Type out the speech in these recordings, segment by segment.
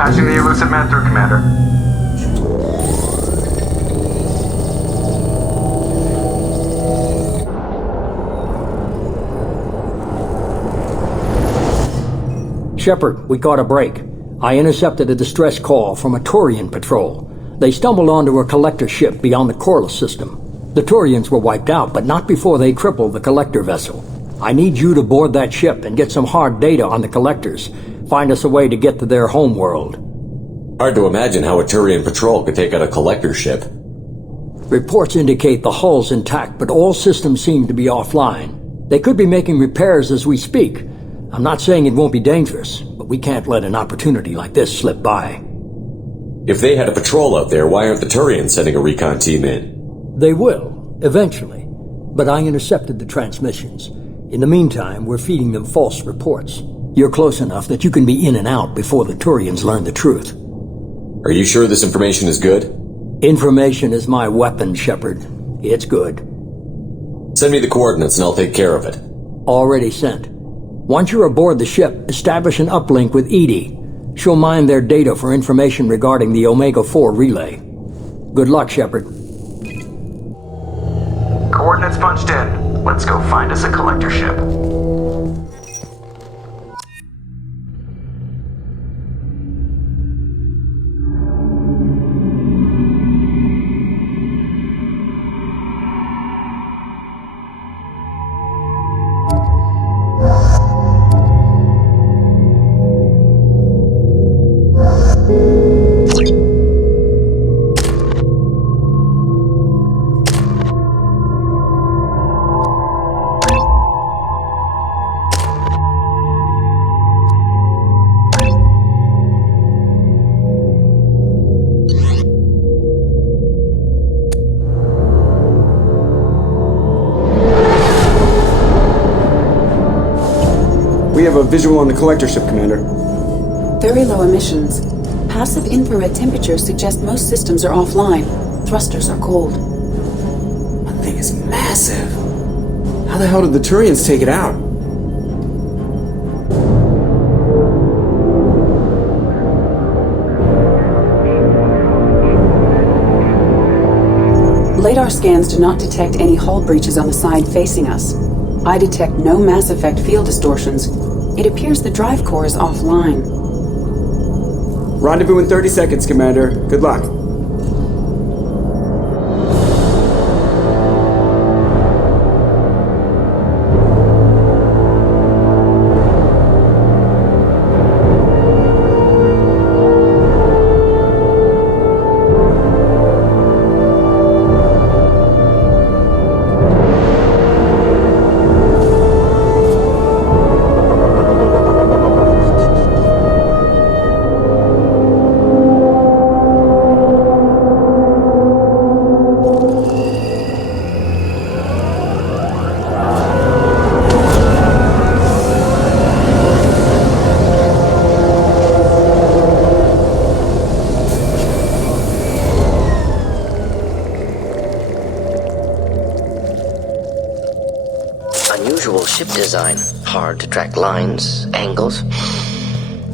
Patching the Illusive Man through, Commander. Shepard, we caught a break. I intercepted a distress call from a Praetorian patrol. They stumbled onto a collector ship beyond the Corliss system. The Praetorians were wiped out, but not before they crippled the collector vessel. I need you to board that ship and get some hard data on the collectors. Find us a way to get to their homeworld. Hard to imagine how a Turian patrol could take out a collector ship. Reports indicate the hull's intact, but all systems seem to be offline. They could be making repairs as we speak. I'm not saying it won't be dangerous, but we can't let an opportunity like this slip by. If they had a patrol out there, why aren't the Turians sending a recon team in? They will, eventually. But I intercepted the transmissions. In the meantime, we're feeding them false reports. You're close enough that you can be in and out before the Turians learn the truth. Are you sure this information is good? Information is my weapon, Shepard. It's good. Send me the coordinates and I'll take care of it. Already sent. Once you're aboard the ship, establish an uplink with Edie. She'll mine their data for information regarding the Omega-4 relay. Good luck, Shepard. Coordinates punched in. Let's go find us a collector ship. We have a visual on the collector ship, Commander. Very low emissions. Passive infrared temperatures suggest most systems are offline. Thrusters are cold. That thing is massive. How the hell did the Turians take it out? Radar scans do not detect any hull breaches on the side facing us. I detect no mass effect field distortions. It appears the drive core is offline. Rendezvous in 30 seconds, Commander. Good luck. Unusual ship design. Hard to track lines, angles.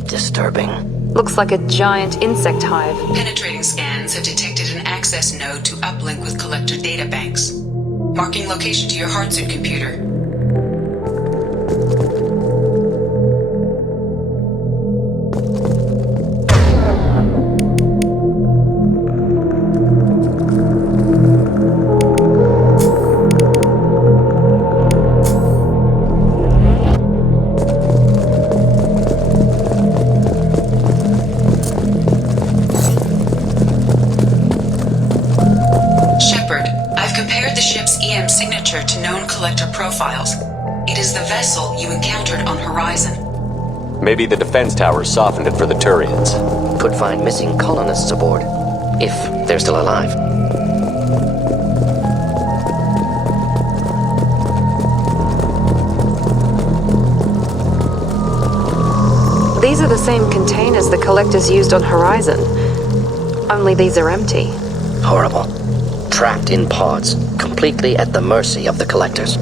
Disturbing. Looks like a giant insect hive. Penetrating scans have detected an access node to uplink with collector databanks. Marking location to your hardsuit computer. To known collector profiles. It is the vessel you encountered on Horizon. Maybe the defense towers softened it for the Turians. Could find missing colonists aboard, if they're still alive. These are the same containers the collectors used on Horizon. Only these are empty. Horrible. Trapped in pods, completely at the mercy of the collectors.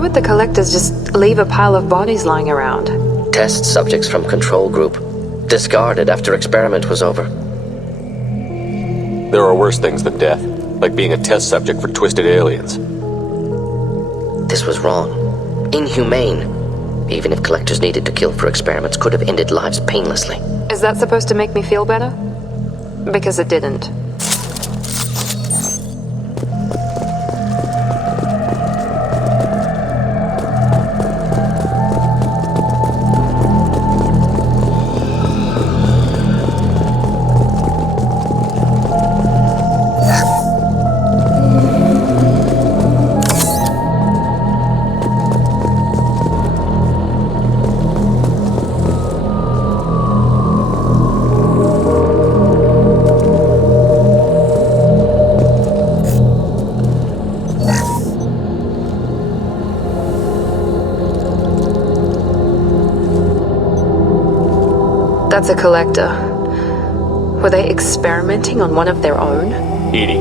would the collectors just leave a pile of bodies lying around? Test subjects from control group. Discarded after experiment was over. There are worse things than death, like being a test subject for twisted aliens. This was wrong. Inhumane. Even if collectors needed to kill for experiments, could have ended lives painlessly. Is that supposed to make me feel better? Because it didn't. That's a collector. Were they experimenting on one of their own? Edie,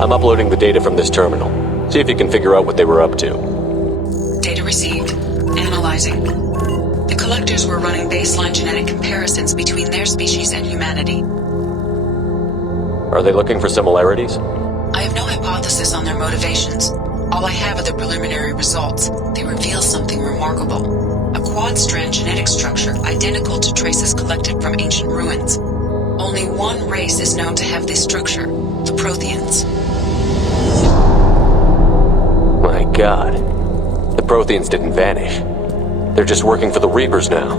I'm uploading the data from this terminal. See if you can figure out what they were up to. Data received. Analyzing. The collectors were running baseline genetic comparisons between their species and humanity. Are they looking for similarities? I have no hypothesis on their motivations. All I have are the preliminary results. They reveal something remarkable. A quad-strand genetic structure identical to traces collected from ancient ruins. Only one race is known to have this structure, the Protheans. My god. The Protheans didn't vanish. They're just working for the Reapers now.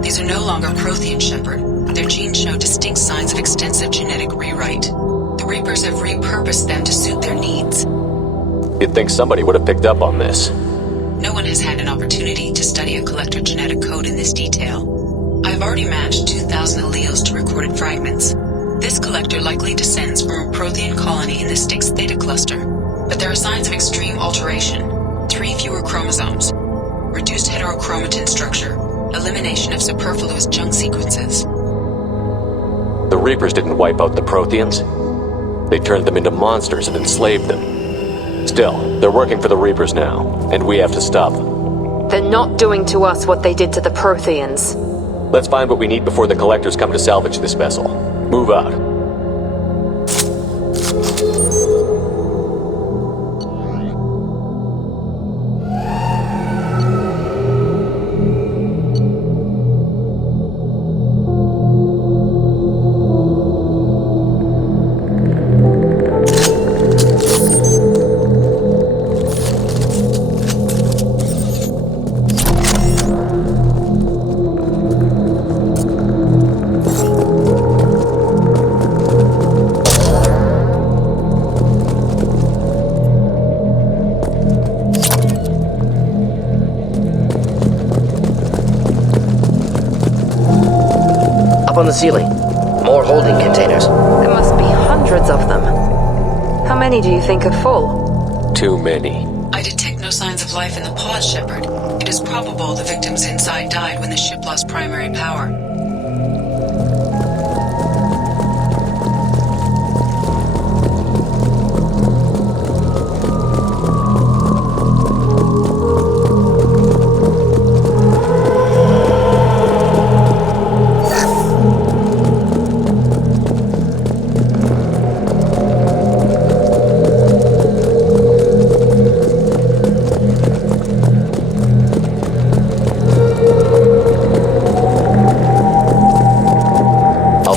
These are no longer Prothean, Shepard. Their genes show distinct signs of extensive genetic rewrite. The Reapers have repurposed them to suit their needs. You'd think somebody would have picked up on this. No one has had an opportunity to study a collector genetic code in this detail. I've already matched 2,000 alleles to recorded fragments. This collector likely descends from a Prothean colony in the Styx Theta cluster. But there are signs of extreme alteration. 3 fewer chromosomes. Reduced heterochromatin structure. Elimination of superfluous junk sequences. The Reapers didn't wipe out the Protheans. They turned them into monsters and enslaved them. Still, they're working for the Reapers now, and we have to stop them. They're not doing to us what they did to the Protheans. Let's find what we need before the Collectors come to salvage this vessel. Move out. On the ceiling. More holding containers. There must be hundreds of them. How many do you think are full? Too many. I detect no signs of life in the pod, Shepard. It is probable the victims inside died when the ship lost primary power.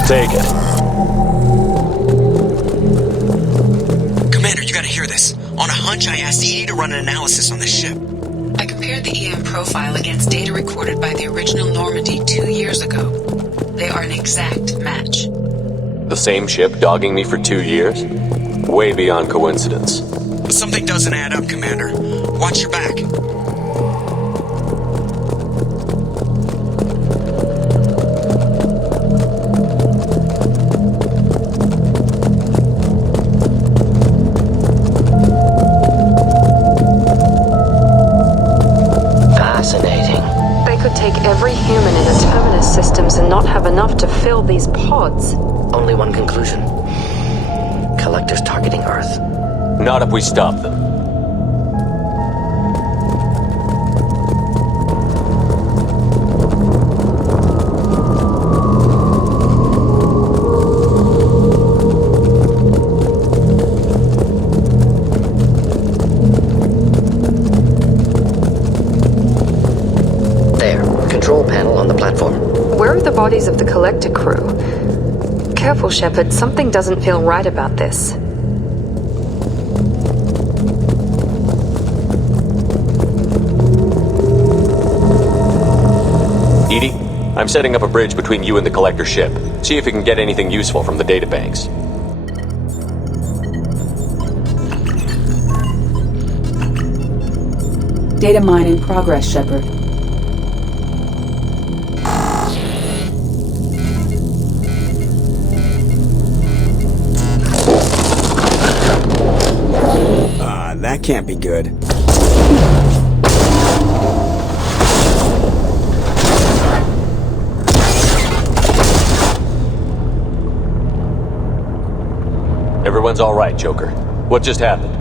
Take it. Commander, you gotta hear this. On a hunch, I asked Edie to run an analysis on the ship. I compared the EM profile against data recorded by the original Normandy 2 years ago. They are an exact match. The same ship dogging me for 2 years? Way beyond coincidence. Something doesn't add up, Commander. Watch your back. Every human in the Terminus systems and not have enough to fill these pods. Only one conclusion. Collectors targeting Earth. Not if we stop them. bodies of the Collector crew. Careful, Shepard. Something doesn't feel right about this. Edie, I'm setting up a bridge between you and the Collector ship. See if you can get anything useful from the databanks. Data mine in progress, Shepard. That can't be good. Everyone's all right, Joker. What just happened?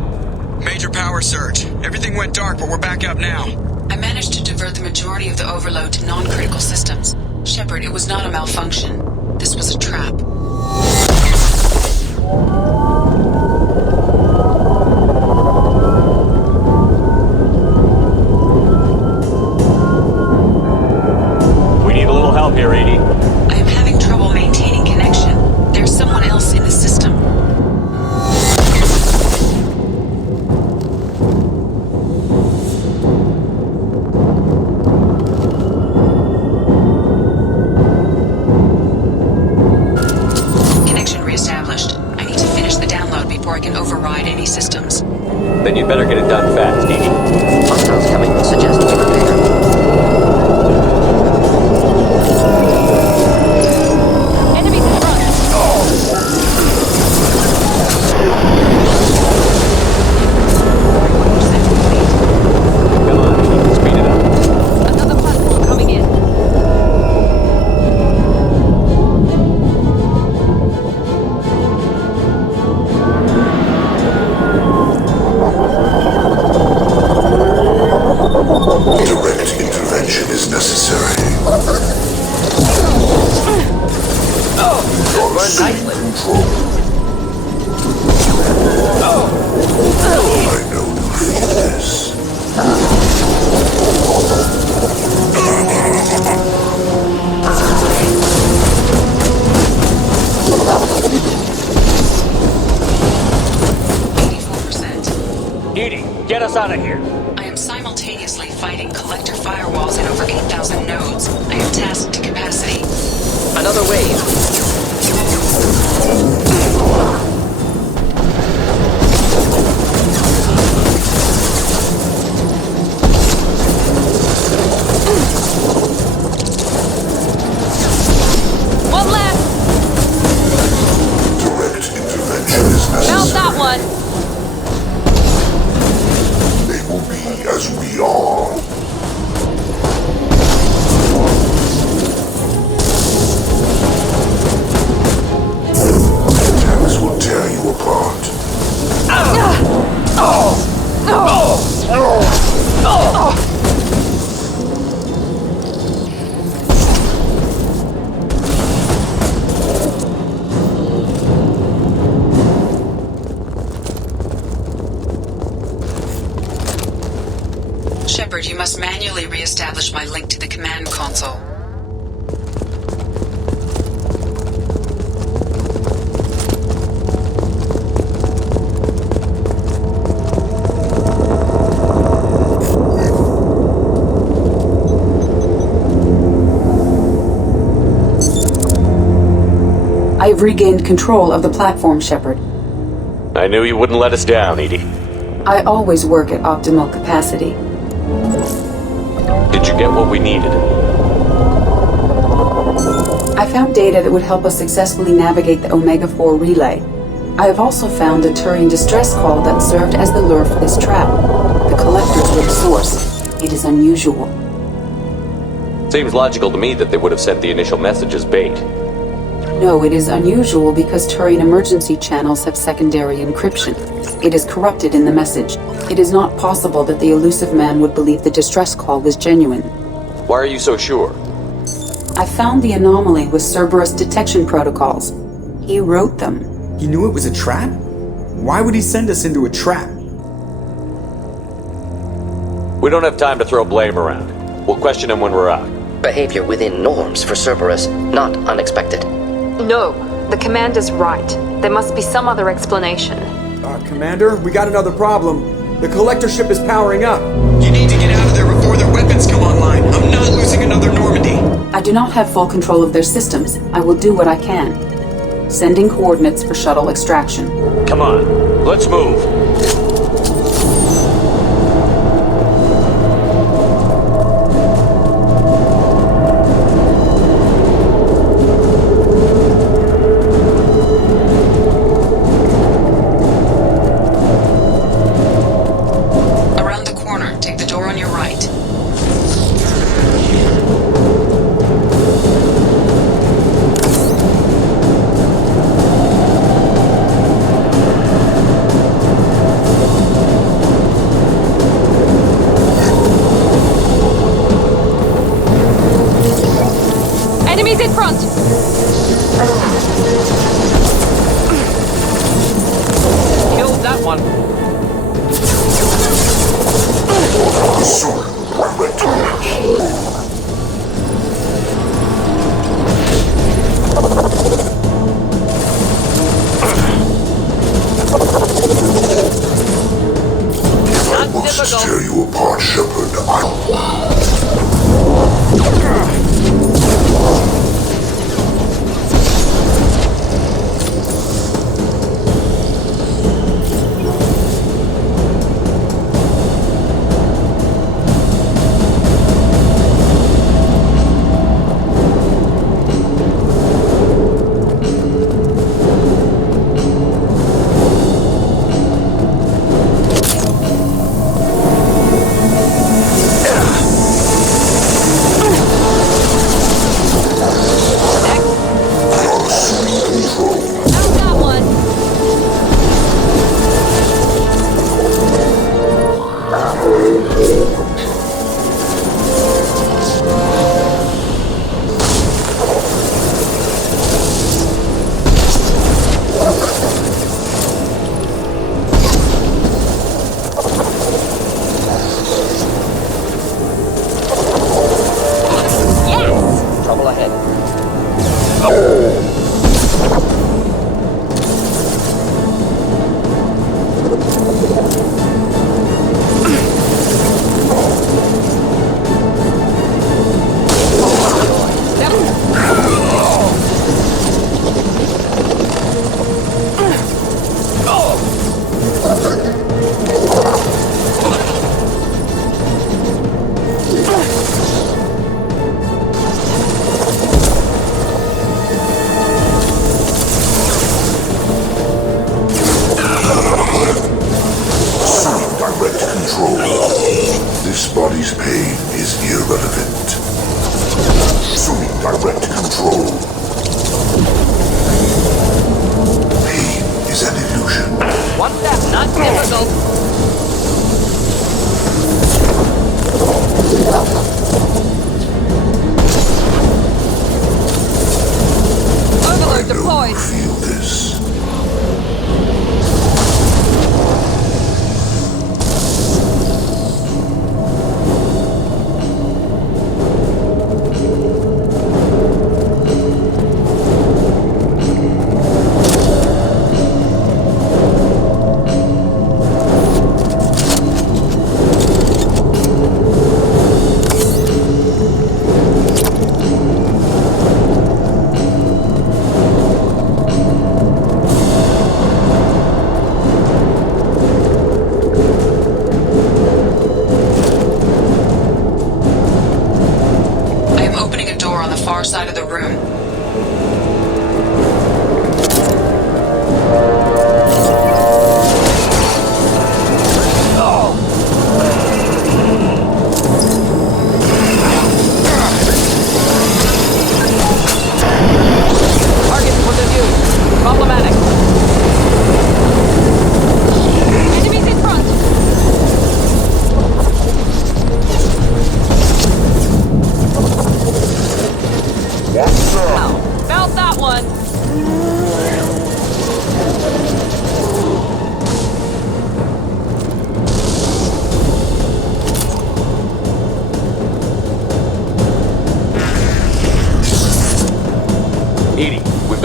Major power surge. Everything went dark, but we're back up now. I managed to divert the majority of the overload to non-critical systems. Shepard, it was not a malfunction. This was a trap. We need a little help here, Edie. I am having trouble maintaining connection. There's someone else in the system. Connection reestablished. I need to finish the download before I can override any systems. Then you'd better get it done fast, Edie. Hostiles coming. Suggest we prepare. Enemies in front! Come on, Edie. Speed it up. Another platform coming in. Direct intervention is necessary. You're seeing control. I know you feel this. Edie, get us out of here. I am simultaneously fighting collector firewalls in over 8,000 nodes. I am tasked to capacity. Another wave. One left! Direct intervention is necessary. Found that one! They will be as we are. Attacks will tear you apart. Shepard, you must manually re-establish my link to the command console. I've regained control of the platform, Shepard. I knew you wouldn't let us down, Edie. I always work at optimal capacity. Did you get what we needed? I found data that would help us successfully navigate the Omega-4 relay. I have also found a Turian distress call that served as the lure for this trap. The collectors were the source. It is unusual. Seems logical to me that they would have sent the initial message as bait. No, it is unusual because Turian emergency channels have secondary encryption. It is corrupted in the message. It is not possible that the Illusive Man would believe the distress call was genuine. Why are you so sure? I found the anomaly with Cerberus detection protocols. He wrote them. He knew it was a trap? Why would he send us into a trap? We don't have time to throw blame around. We'll question him when we're out. Behavior within norms for Cerberus, not unexpected. No, the commander's right. There must be some other explanation. Commander, we got another problem. The collector ship is powering up. You need to get out of there before their weapons come online. I'm not losing another Normandy. I do not have full control of their systems. I will do what I can. Sending coordinates for shuttle extraction. Come on, let's move. Around the corner, take the door on your right. Enemies in front! Killed that one. Soon, direct. If I must tear you apart, Shepard, This body's pain is irrelevant. Assuming direct control. Pain is an illusion. What's that? Not difficult. Overload deployed. Feel this. Side of the room. Target within view. Problematic. Enemies in front! What's up?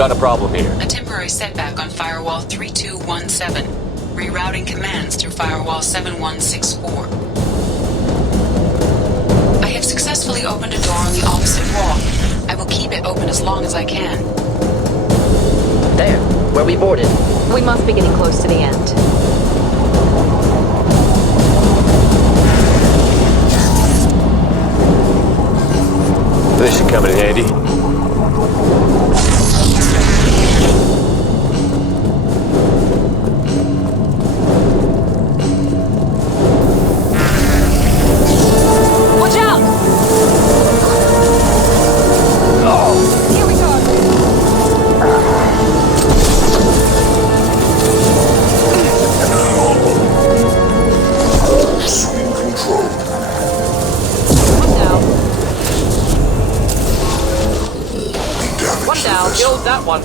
Got a problem here. A temporary setback on Firewall 3217. Rerouting commands through Firewall 7164. I have successfully opened a door on the opposite wall. I will keep it open as long as I can. There, where we boarded. We must be getting close to the end. This should come in handy. Watch out! Oh, here we go. Swing control. One down. Damage One down. Killed that one.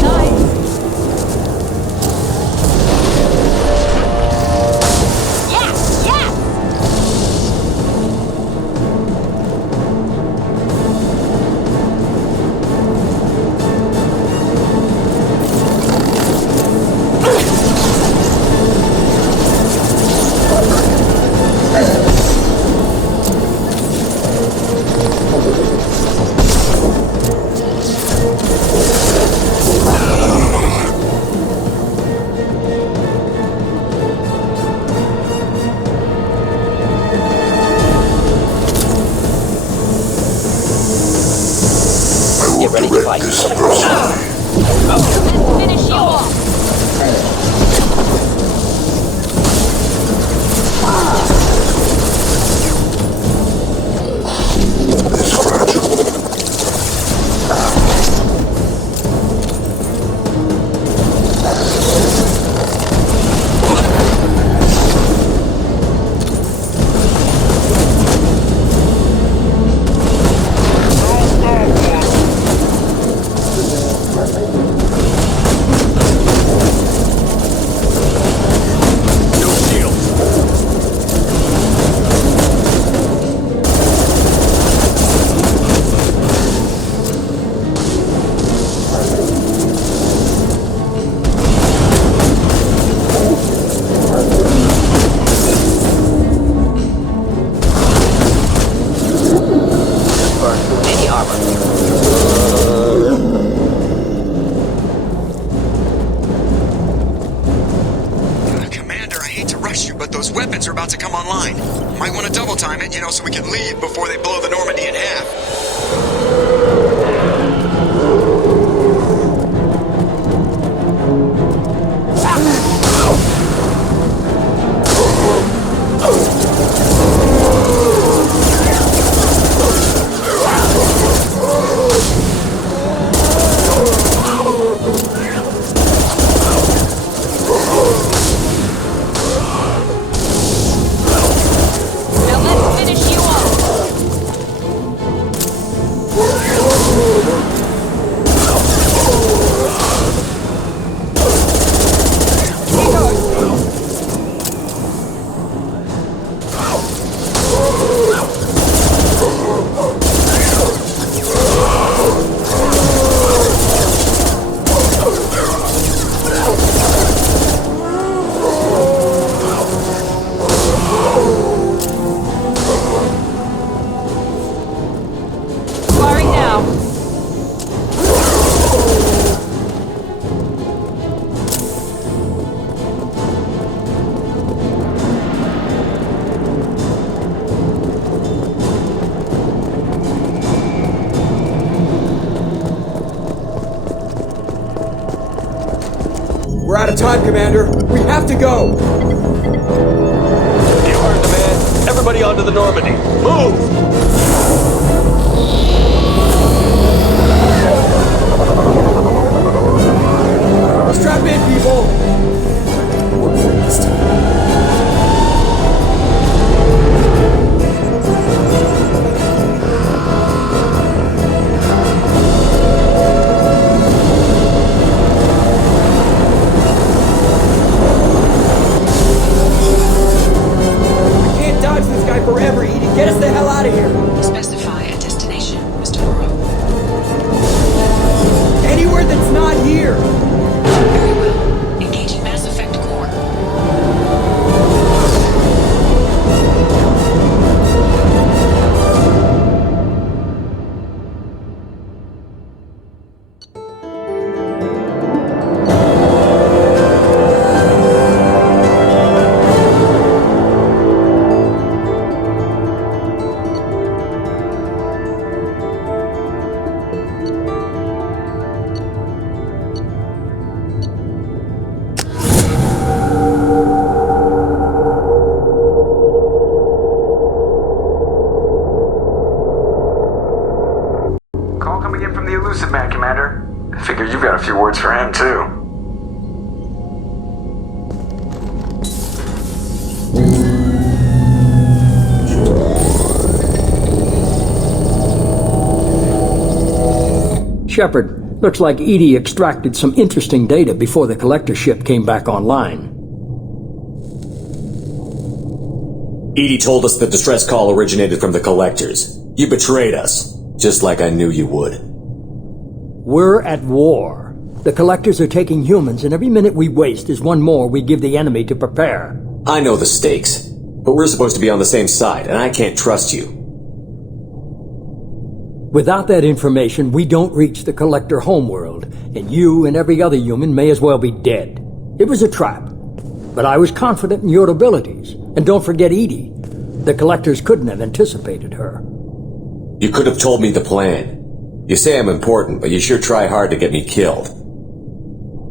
Nice. Yeah! Get ready to fight. This personally. Let's finish you off. It's fragile. Those weapons are about to come online. Might want to double time it, so we can leave before they blow the Normandy in half. We're out of time, Commander. We have to go. You heard the man. Everybody onto the Normandy. Move! Strap in, people. Work for it this time. Specify a destination. Shepard, looks like Edie extracted some interesting data before the collector ship came back online. Edie told us the distress call originated from the collectors. You betrayed us, just like I knew you would. We're at war. The collectors are taking humans, and every minute we waste is one more we give the enemy to prepare. I know the stakes, but we're supposed to be on the same side, and I can't trust you. Without that information, we don't reach the collector homeworld, and you and every other human may as well be dead. It was a trap, but I was confident in your abilities. And don't forget Edie. The collectors couldn't have anticipated her. You could have told me the plan. You say I'm important, but you sure try hard to get me killed.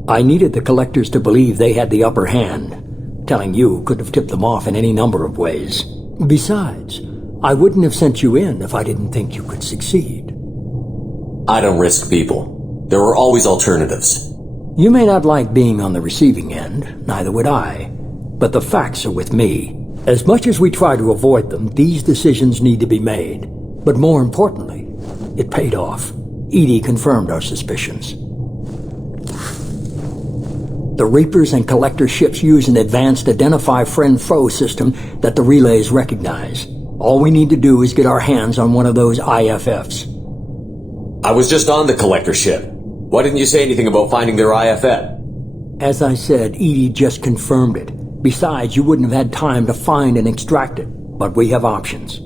I needed the collectors to believe they had the upper hand. Telling you could have tipped them off in any number of ways. Besides, I wouldn't have sent you in if I didn't think you could succeed. I don't risk people. There are always alternatives. You may not like being on the receiving end, neither would I. But the facts are with me. As much as we try to avoid them, these decisions need to be made. But more importantly, it paid off. Edie confirmed our suspicions. The Reapers and Collector ships use an advanced Identify Friend-Foe system that the relays recognize. All we need to do is get our hands on one of those IFFs. I was just on the Collector ship. Why didn't you say anything about finding their IFF? As I said, Edie just confirmed it. Besides, you wouldn't have had time to find and extract it. But we have options.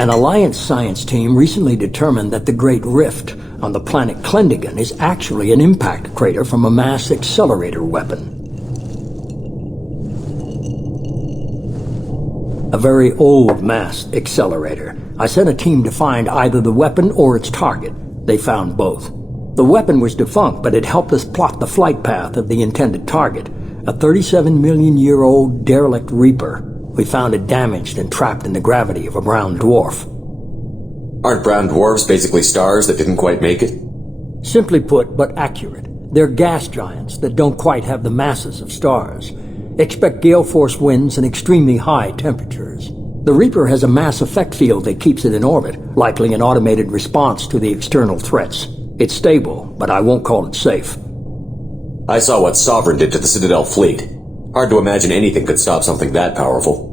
An Alliance science team recently determined that the Great Rift on the planet Klendigan is actually an impact crater from a mass accelerator weapon. A very old mass accelerator. I sent a team to find either the weapon or its target. They found both. The weapon was defunct, but it helped us plot the flight path of the intended target, a 37-million-year-old derelict Reaper. We found it damaged and trapped in the gravity of a brown dwarf. Aren't brown dwarfs basically stars that didn't quite make it? Simply put, but accurate. They're gas giants that don't quite have the masses of stars. Expect gale force winds and extremely high temperatures. The Reaper has a mass effect field that keeps it in orbit, likely an automated response to the external threats. It's stable, but I won't call it safe. I saw what Sovereign did to the Citadel fleet. Hard to imagine anything could stop something that powerful.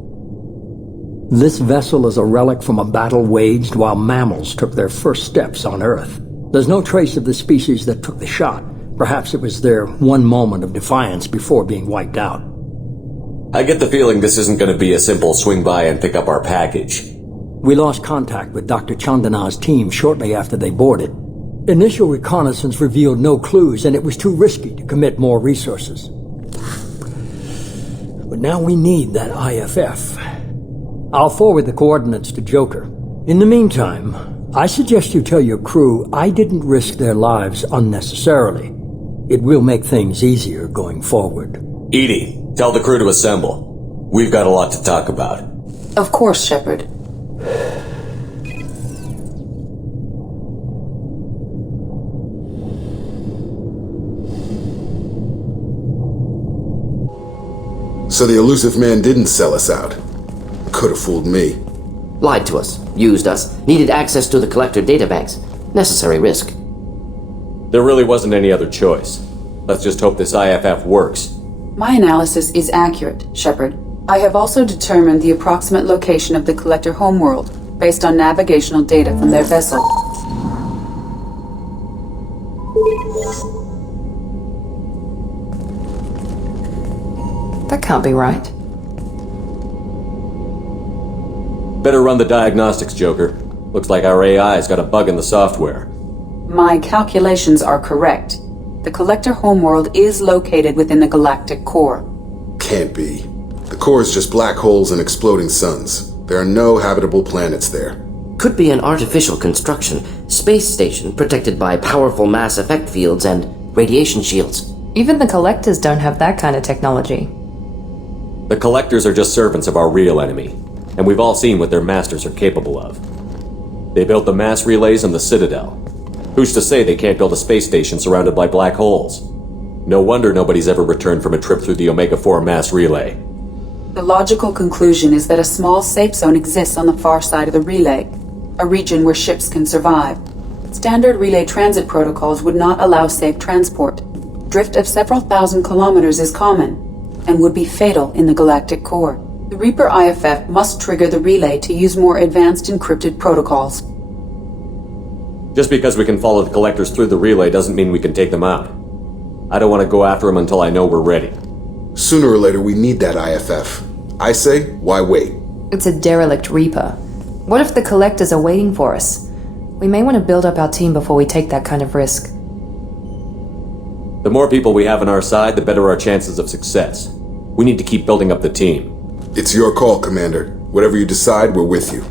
This vessel is a relic from a battle waged while mammals took their first steps on Earth. There's no trace of the species that took the shot. Perhaps it was their one moment of defiance before being wiped out. I get the feeling this isn't going to be a simple swing by and pick up our package. We lost contact with Dr. Chandana's team shortly after they boarded. Initial reconnaissance revealed no clues, and it was too risky to commit more resources. But now we need that IFF. I'll forward the coordinates to Joker. In the meantime, I suggest you tell your crew I didn't risk their lives unnecessarily. It will make things easier going forward. Edie, tell the crew to assemble. We've got a lot to talk about. Of course, Shepard. So the Illusive Man didn't sell us out. Could have fooled me. Lied to us, used us, needed access to the Collector databanks. Necessary risk. There really wasn't any other choice. Let's just hope this IFF works. My analysis is accurate, Shepard. I have also determined the approximate location of the Collector homeworld, based on navigational data from their vessel. That can't be right. Better run the diagnostics, Joker. Looks like our AI's got a bug in the software. My calculations are correct. The Collector homeworld is located within the galactic core. Can't be. The core is just black holes and exploding suns. There are no habitable planets there. Could be an artificial construction, space station protected by powerful mass effect fields and radiation shields. Even the Collectors don't have that kind of technology. The Collectors are just servants of our real enemy, and we've all seen what their masters are capable of. They built the mass relays on the Citadel. Who's to say they can't build a space station surrounded by black holes? No wonder nobody's ever returned from a trip through the Omega-4 mass relay. The logical conclusion is that a small safe zone exists on the far side of the relay. a region where ships can survive. Standard relay transit protocols would not allow safe transport. Drift of several thousand kilometers is common, and would be fatal in the galactic core. The Reaper IFF must trigger the relay to use more advanced encrypted protocols. Just because we can follow the collectors through the relay doesn't mean we can take them out. I don't want to go after them until I know we're ready. Sooner or later, we need that IFF. I say, why wait? It's a derelict Reaper. What if the collectors are waiting for us? We may want to build up our team before we take that kind of risk. The more people we have on our side, the better our chances of success. We need to keep building up the team. It's your call, Commander. Whatever you decide, we're with you.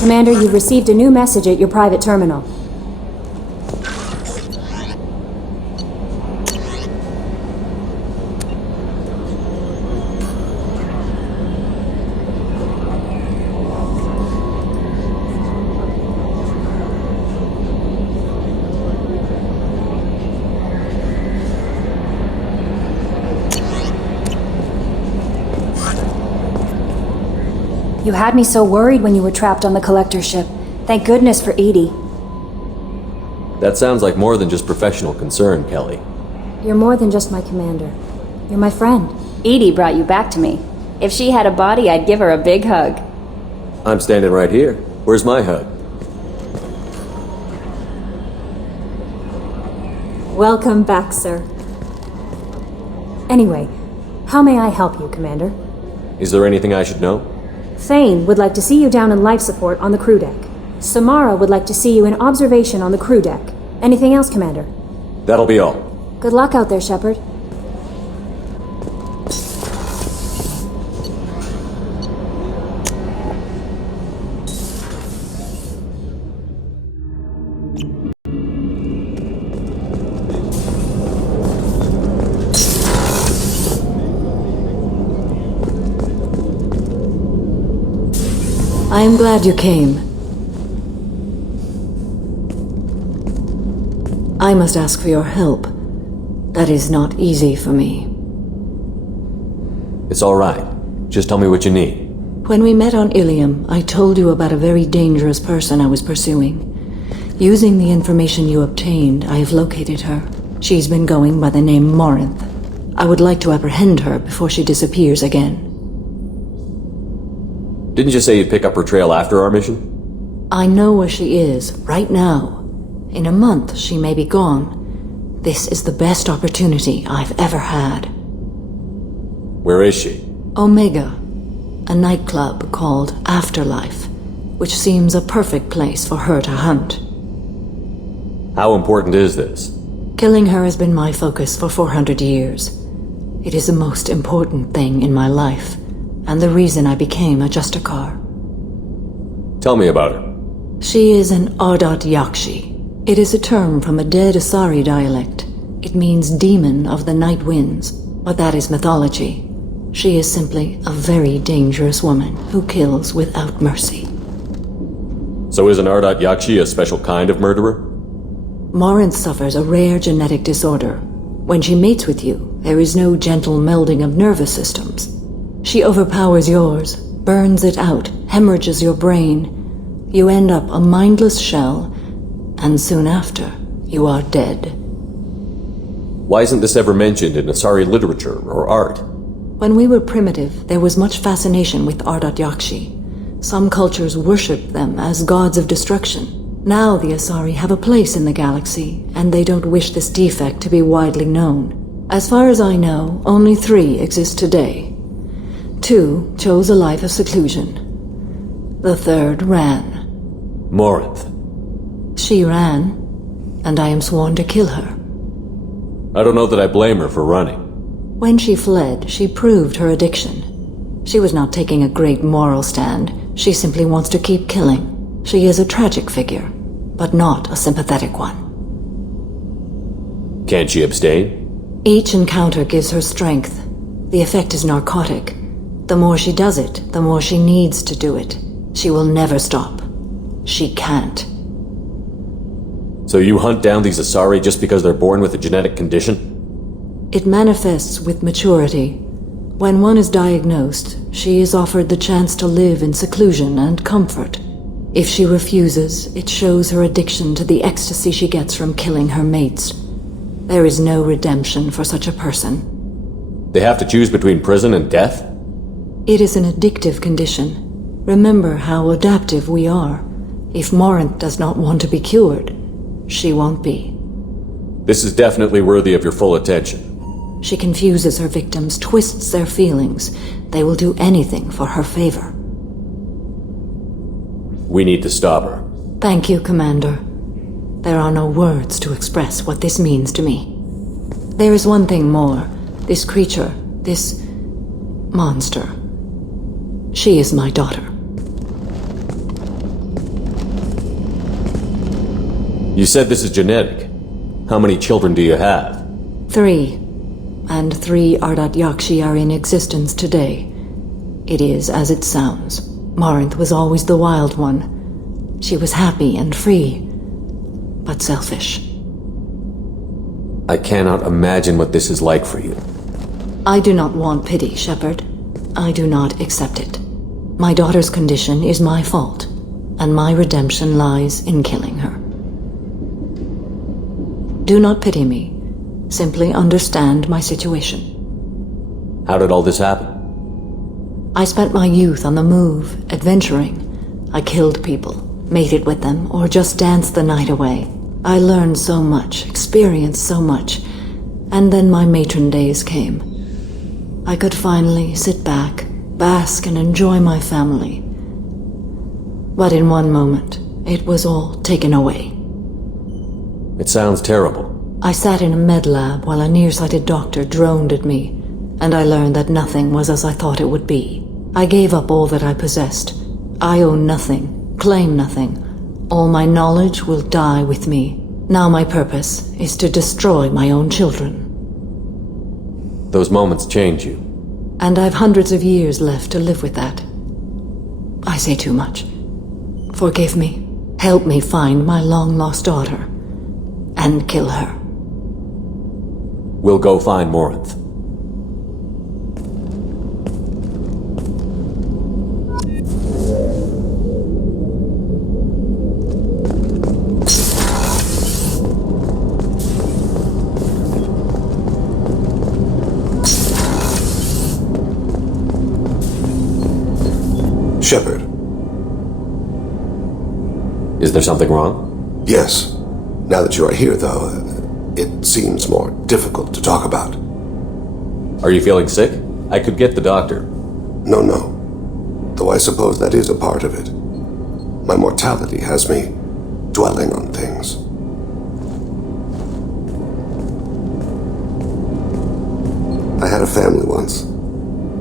Commander, you've received a new message at your private terminal. You had me so worried when you were trapped on the collector ship. Thank goodness for Edie. That sounds like more than just professional concern, Kelly. You're more than just my commander. You're my friend. Edie brought you back to me. If she had a body, I'd give her a big hug. I'm standing right here. Where's my hug? Welcome back, sir. Anyway, how may I help you, Commander? Is there anything I should know? Thane would like to see you down in life support on the crew deck. Samara would like to see you in observation on the crew deck. Anything else, Commander? That'll be all. Good luck out there, Shepard. I am glad you came. I must ask for your help. That is not easy for me. It's all right. Just tell me what you need. When we met on Ilium, I told you about a very dangerous person I was pursuing. Using the information you obtained, I have located her. She's been going by the name Morinth. I would like to apprehend her before she disappears again. Didn't you say you'd pick up her trail after our mission? I know where she is, right now. In a month, she may be gone. This is the best opportunity I've ever had. Where is she? Omega, a nightclub called Afterlife, which seems a perfect place for her to hunt. How important is this? Killing her has been my focus for 400 years. It is the most important thing in my life, and the reason I became a Justicar. Tell me about her. She is an Ardat Yakshi. It is a term from a dead Asari dialect. It means demon of the night winds, but that is mythology. She is simply a very dangerous woman who kills without mercy. So is an Ardat Yakshi a special kind of murderer? Morinth suffers a rare genetic disorder. When she mates with you, there is no gentle melding of nervous systems. She overpowers yours, burns it out, hemorrhages your brain. You end up a mindless shell, and soon after, you are dead. Why isn't this ever mentioned in Asari literature or art? When we were primitive, there was much fascination with Ardat Yakshi. Some cultures worshipped them as gods of destruction. Now the Asari have a place in the galaxy, and they don't wish this defect to be widely known. As far as I know, only 3 exist today. 2 chose a life of seclusion. The 3rd ran. Morinth. She ran, and I am sworn to kill her. I don't know that I blame her for running. When she fled, she proved her addiction. She was not taking a great moral stand. She simply wants to keep killing. She is a tragic figure, but not a sympathetic one. Can't she abstain? Each encounter gives her strength. The effect is narcotic. The more she does it, the more she needs to do it. She will never stop. She can't. So you hunt down these Asari just because they're born with a genetic condition? It manifests with maturity. When one is diagnosed, she is offered the chance to live in seclusion and comfort. If she refuses, it shows her addiction to the ecstasy she gets from killing her mates. There is no redemption for such a person. They have to choose between prison and death? It is an addictive condition. Remember how adaptive we are. If Morinth does not want to be cured, she won't be. This is definitely worthy of your full attention. She confuses her victims, twists their feelings. They will do anything for her favor. We need to stop her. Thank you, Commander. There are no words to express what this means to me. There is one thing more. This creature, this monster. She is my daughter. You said this is genetic. How many children do you have? 3. And 3 Ardat Yakshi are in existence today. It is as it sounds. Morinth was always the wild one. She was happy and free, but selfish. I cannot imagine what this is like for you. I do not want pity, Shepard. I do not accept it. My daughter's condition is my fault, and my redemption lies in killing her. Do not pity me. Simply understand my situation. How did all this happen? I spent my youth on the move, adventuring. I killed people, mated with them, or just danced the night away. I learned so much, experienced so much, and then my matron days came. I could finally sit back, bask and enjoy my family. But in one moment, it was all taken away. It sounds terrible. I sat in a med lab while a nearsighted doctor droned at me, and I learned that nothing was as I thought it would be. I gave up all that I possessed. I own nothing, claim nothing. All my knowledge will die with me. Now my purpose is to destroy my own children. Those moments change you. And I've hundreds of years left to live with that. I say too much. Forgive me. Help me find my long-lost daughter. And kill her. We'll go find Morinth. Shepard. Is there something wrong? Yes. Now that you are here, though, it seems more difficult to talk about. Are you feeling sick? I could get the doctor. No. Though I suppose that is a part of it. My mortality has me dwelling on things. I had a family once.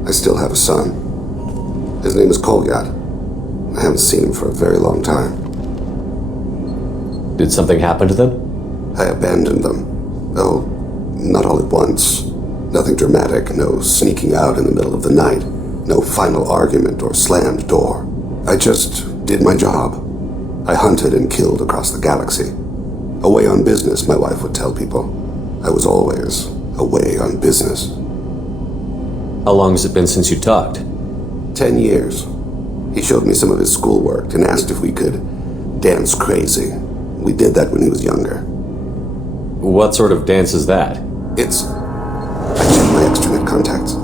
I still have a son. His name is Kolyat. I haven't seen him for a very long time. Did something happen to them? I abandoned them. Though, not all at once. Nothing dramatic, no sneaking out in the middle of the night, no final argument or slammed door. I just did my job. I hunted and killed across the galaxy. Away on business, my wife would tell people. I was always away on business. How long has it been since you talked? 10 years. He showed me some of his schoolwork and asked if we could dance crazy. We did that when he was younger. What sort of dance is that? I checked my extranet contacts.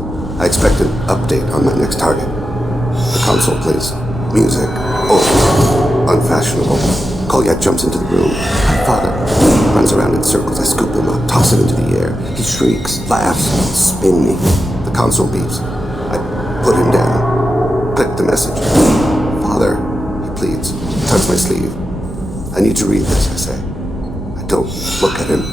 I expect an update on my next target. The console plays music. Oh, unfashionable. Kolyat jumps into the room. My father runs around in circles. I scoop him up, toss him into the air. He shrieks, laughs, spin me. The console beeps. I put him down. Click the message. Father, he pleads. Tugs my sleeve. I need to read this, I say. I don't look at him.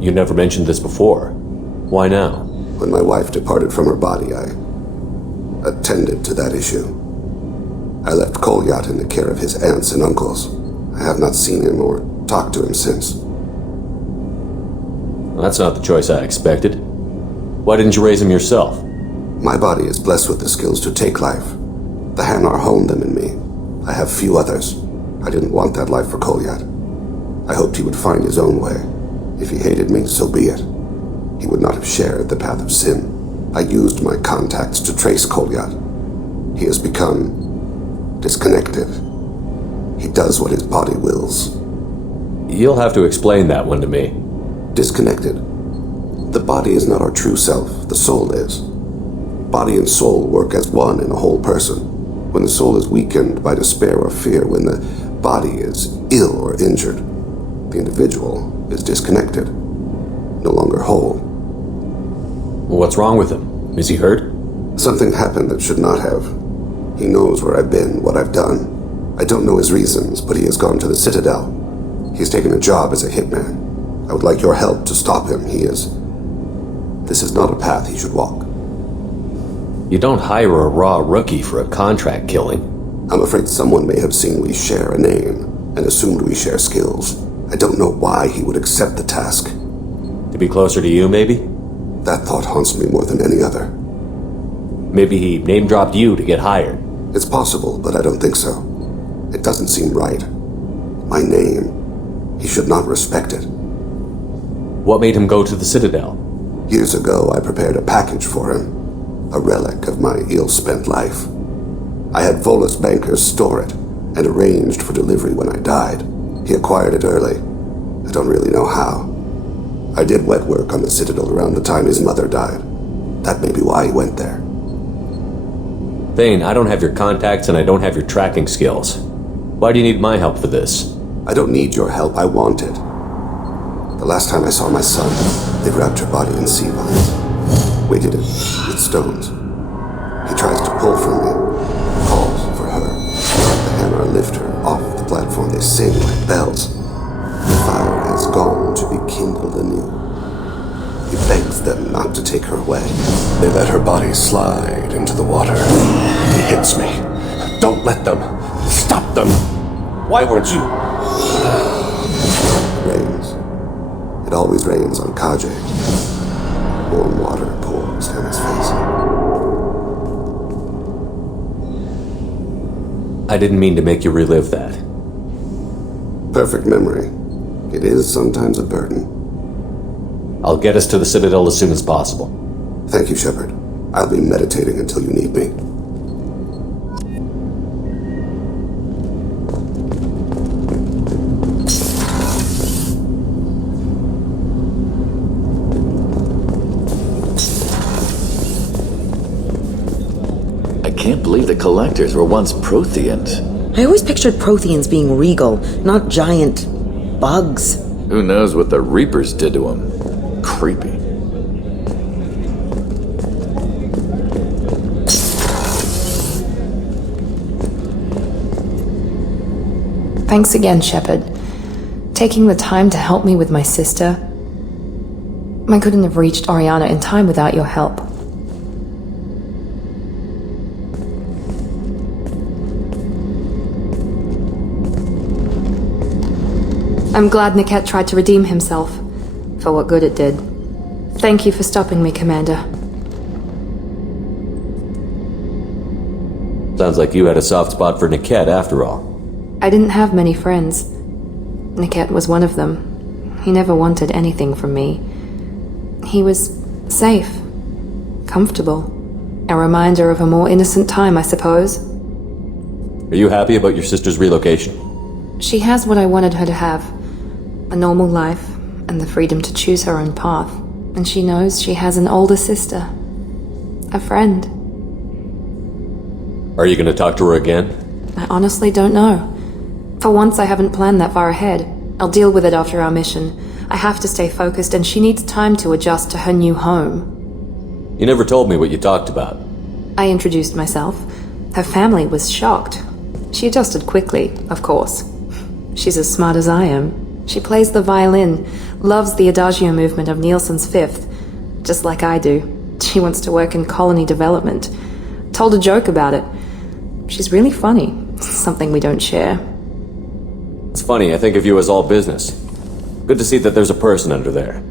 You never mentioned this before. Why now? When my wife departed from her body, I attended to that issue. I left Kolyat in the care of his aunts and uncles. I have not seen him or talked to him since. Well, that's not the choice I expected. Why didn't you raise him yourself? My body is blessed with the skills to take life. The Hanar honed them in me. I have few others. I didn't want that life for Kolyat. I hoped he would find his own way. If he hated me, so be it. He would not have shared the path of sin. I used my contacts to trace Kolyat. He has become disconnected. He does what his body wills. You'll have to explain that one to me. Disconnected. The body is not our true self, the soul is. Body and soul work as one in a whole person. When the soul is weakened by despair or fear, when the body is ill or injured, the individual is disconnected, no longer whole. What's wrong with him? Is he hurt? Something happened that should not have. He knows where I've been, what I've done. I don't know his reasons, but he has gone to the Citadel. He's taken a job as a hitman. I would like your help to stop him. This is not a path he should walk. You don't hire a raw rookie for a contract killing. I'm afraid someone may have seen we share a name and assumed we share skills. I don't know why he would accept the task. To be closer to you, maybe? That thought haunts me more than any other. Maybe he name-dropped you to get hired. It's possible, but I don't think so. It doesn't seem right. My name. He should not respect it. What made him go to the Citadel? Years ago, I prepared a package for him. A relic of my ill-spent life. I had Volus bankers store it, and arranged for delivery when I died. He acquired it early. I don't really know how. I did wet work on the Citadel around the time his mother died. That may be why he went there. Thane, I don't have your contacts and I don't have your tracking skills. Why do you need my help for this? I don't need your help, I want it. The last time I saw my son, they wrapped her body in sea vines. Weighted it with stones. He tries to pull from me, calls for her. The Hanar lift her off the platform. They sing like bells. The fire has gone to be kindled anew. He begs them not to take her away. They let her body slide into the water. He hits me. Don't let them. Stop them. Why weren't you? It rains. It always rains on Kaje. Warm water pours down his face. I didn't mean to make you relive that. Perfect memory. It is sometimes a burden. I'll get us to the Citadel as soon as possible. Thank you, Shepard. I'll be meditating until you need me. I can't believe the Collectors were once Protheans. I always pictured Protheans being regal, not giant bugs. Who knows what the Reapers did to them? Creepy. Thanks again, Shepard. Taking the time to help me with my sister. I couldn't have reached Oriana in time without your help. I'm glad Niket tried to redeem himself, for what good it did. Thank you for stopping me, Commander. Sounds like you had a soft spot for Niket after all. I didn't have many friends. Niket was one of them. He never wanted anything from me. He was safe, comfortable. A reminder of a more innocent time, I suppose. Are you happy about your sister's relocation? She has what I wanted her to have. A normal life, and the freedom to choose her own path. And she knows she has an older sister. A friend. Are you going to talk to her again? I honestly don't know. For once, I haven't planned that far ahead. I'll deal with it after our mission. I have to stay focused, and she needs time to adjust to her new home. You never told me what you talked about. I introduced myself. Her family was shocked. She adjusted quickly, of course. She's as smart as I am. She plays the violin, loves the Adagio movement of Nielsen's Fifth, just like I do. She wants to work in colony development. Told a joke about it. She's really funny, something we don't share. It's funny, I think of you as all business. Good to see that there's a person under there.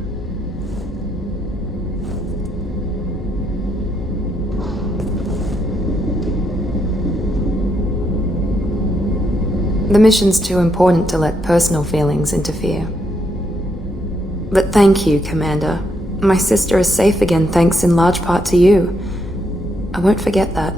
The mission's too important to let personal feelings interfere. But thank you, Commander. My sister is safe again thanks in large part to you. I won't forget that.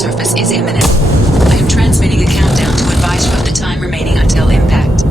surface is imminent. I am transmitting a countdown to advise you of the time remaining until impact.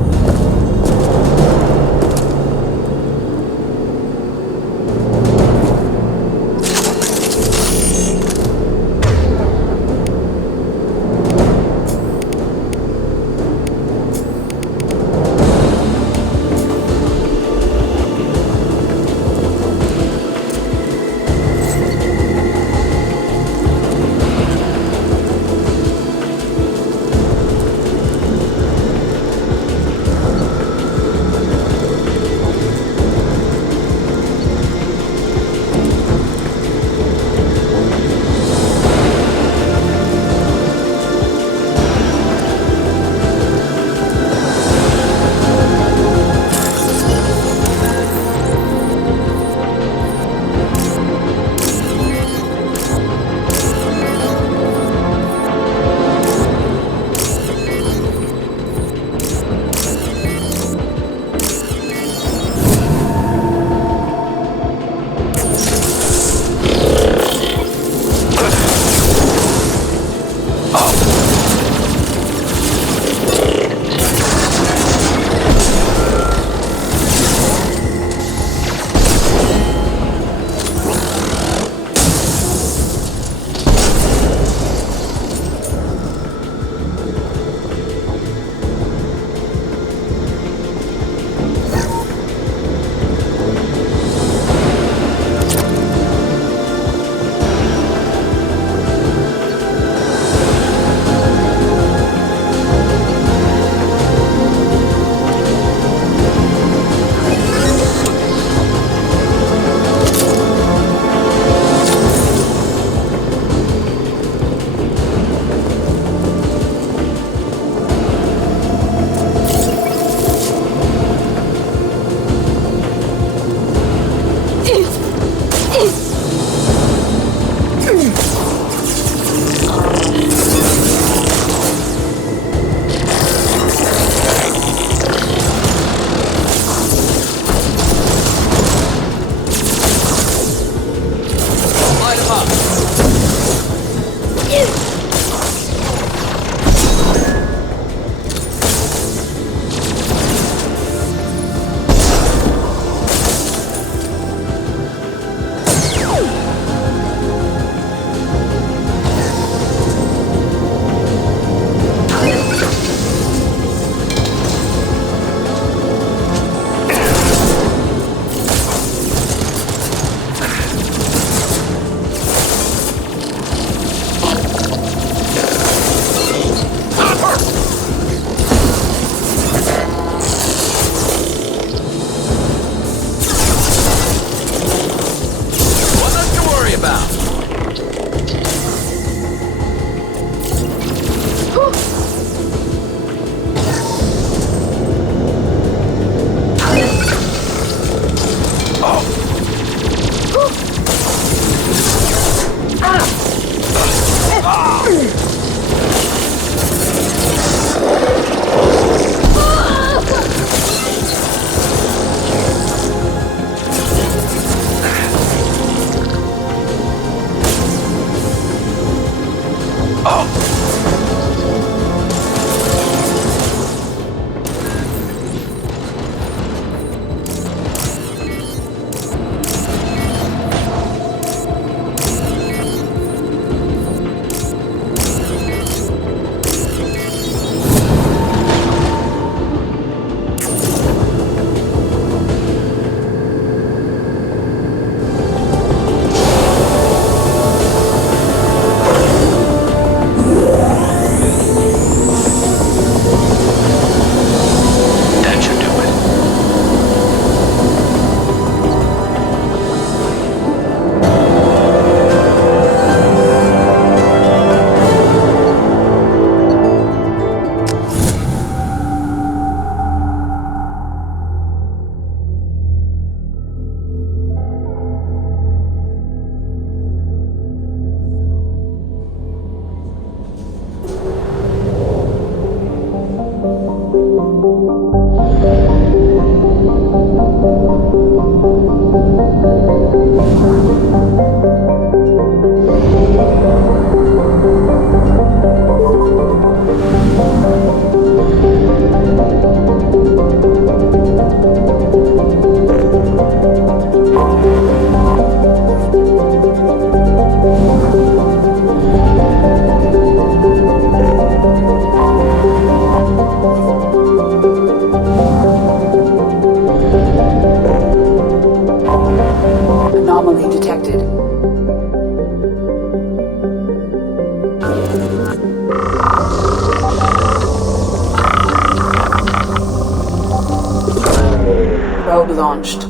launched.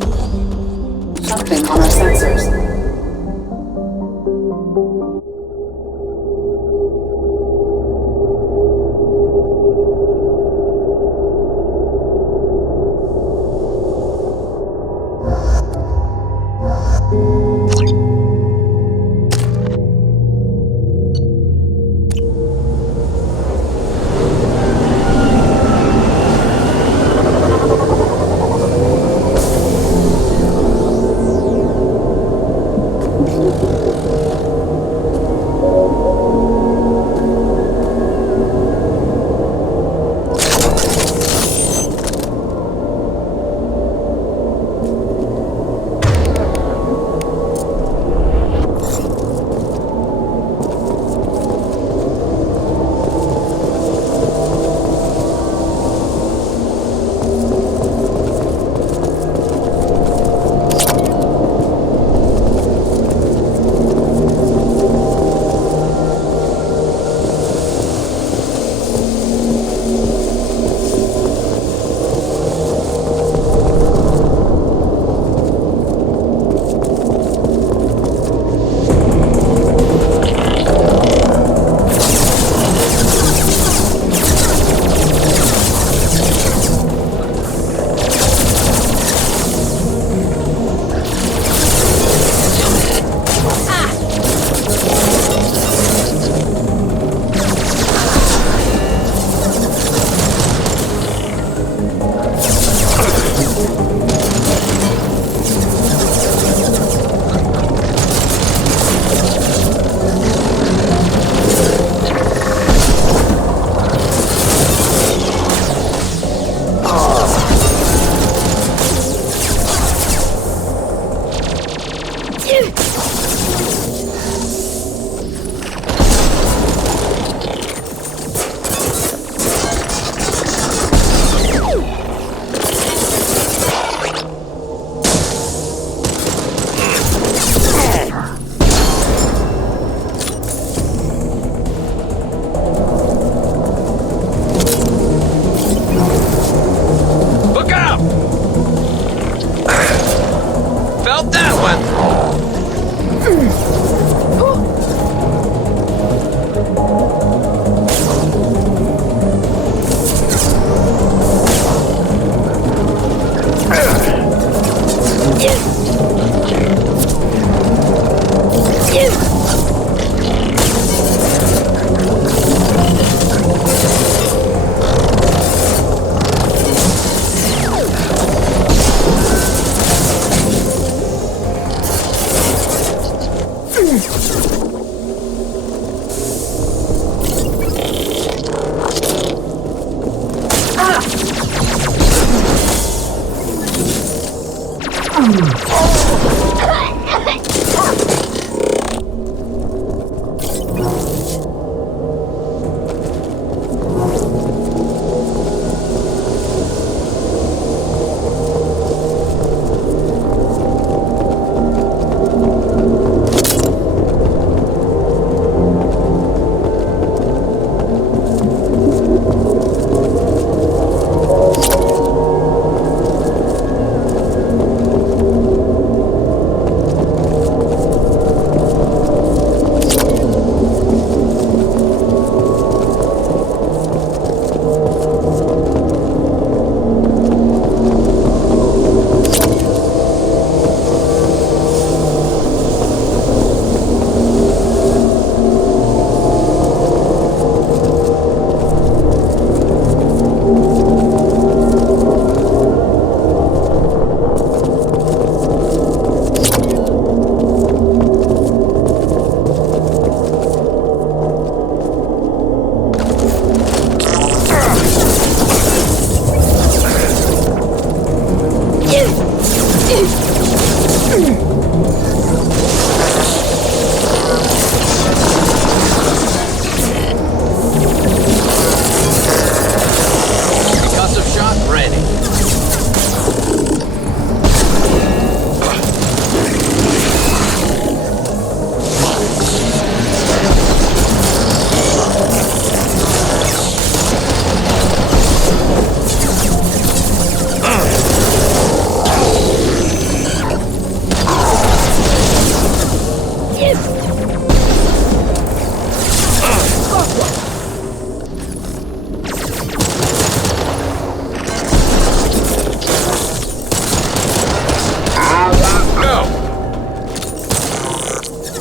Something on our sensors.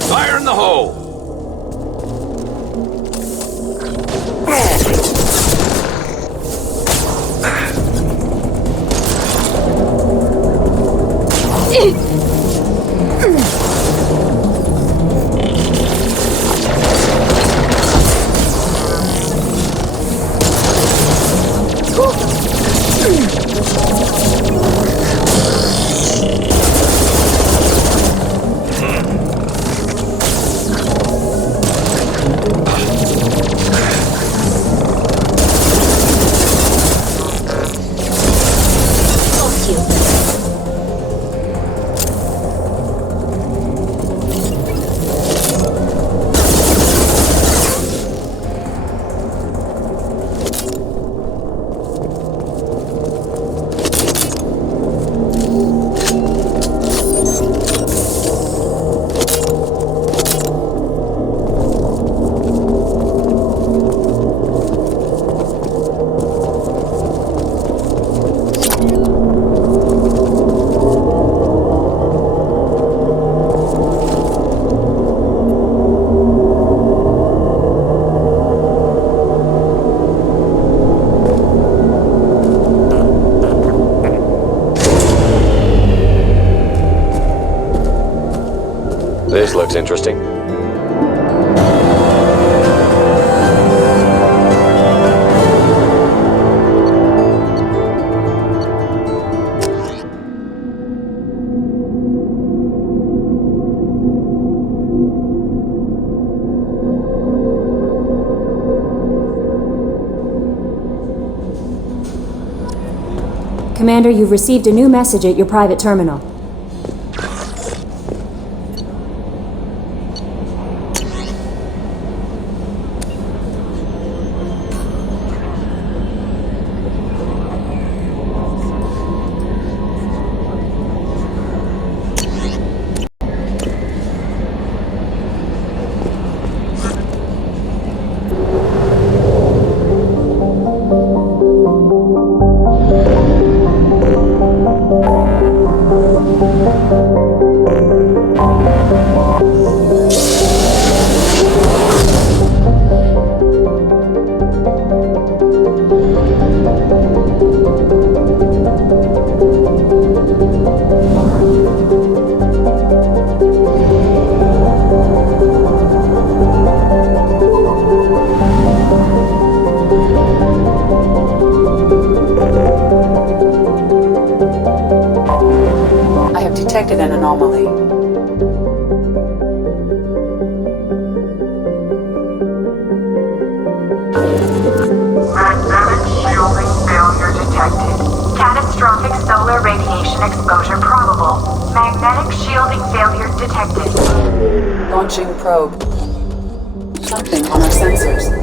Fire in the hole! This looks interesting. Commander, you've received a new message at your private terminal. Detected an anomaly. Magnetic shielding failure detected. Catastrophic solar radiation exposure probable. Magnetic shielding failure detected. Launching probe. Something on our sensors.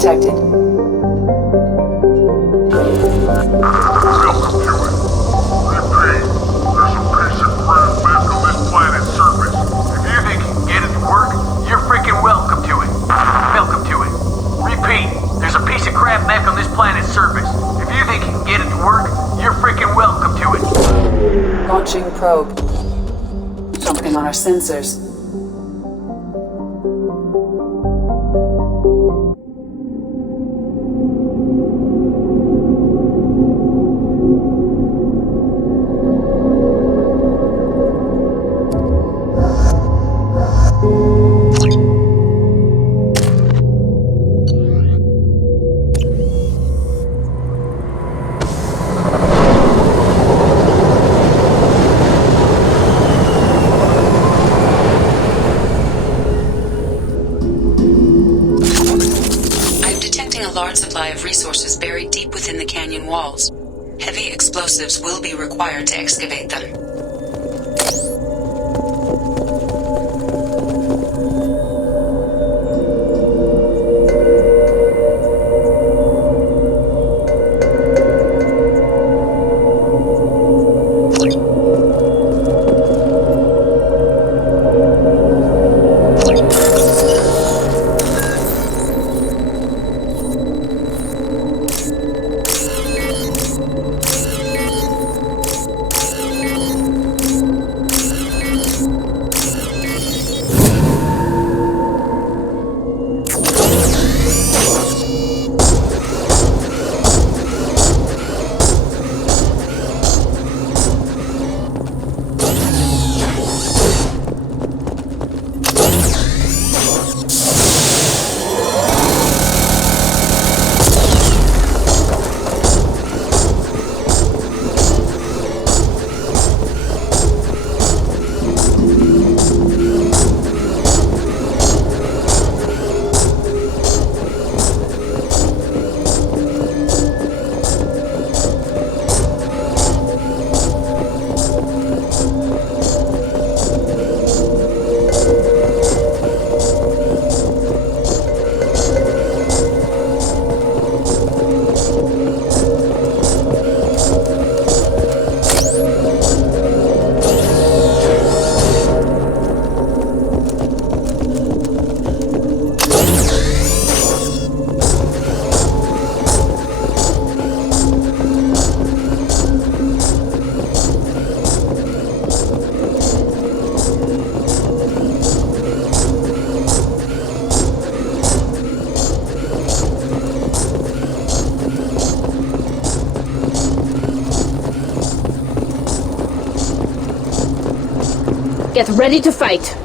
detected. There's a piece of crap mech on this planet's surface. If you think you can get it to work, you're freaking welcome to it. Launching probe. Something on our sensors. Resources buried deep within the canyon walls. Heavy explosives will be required to excavate them. Get ready to fight!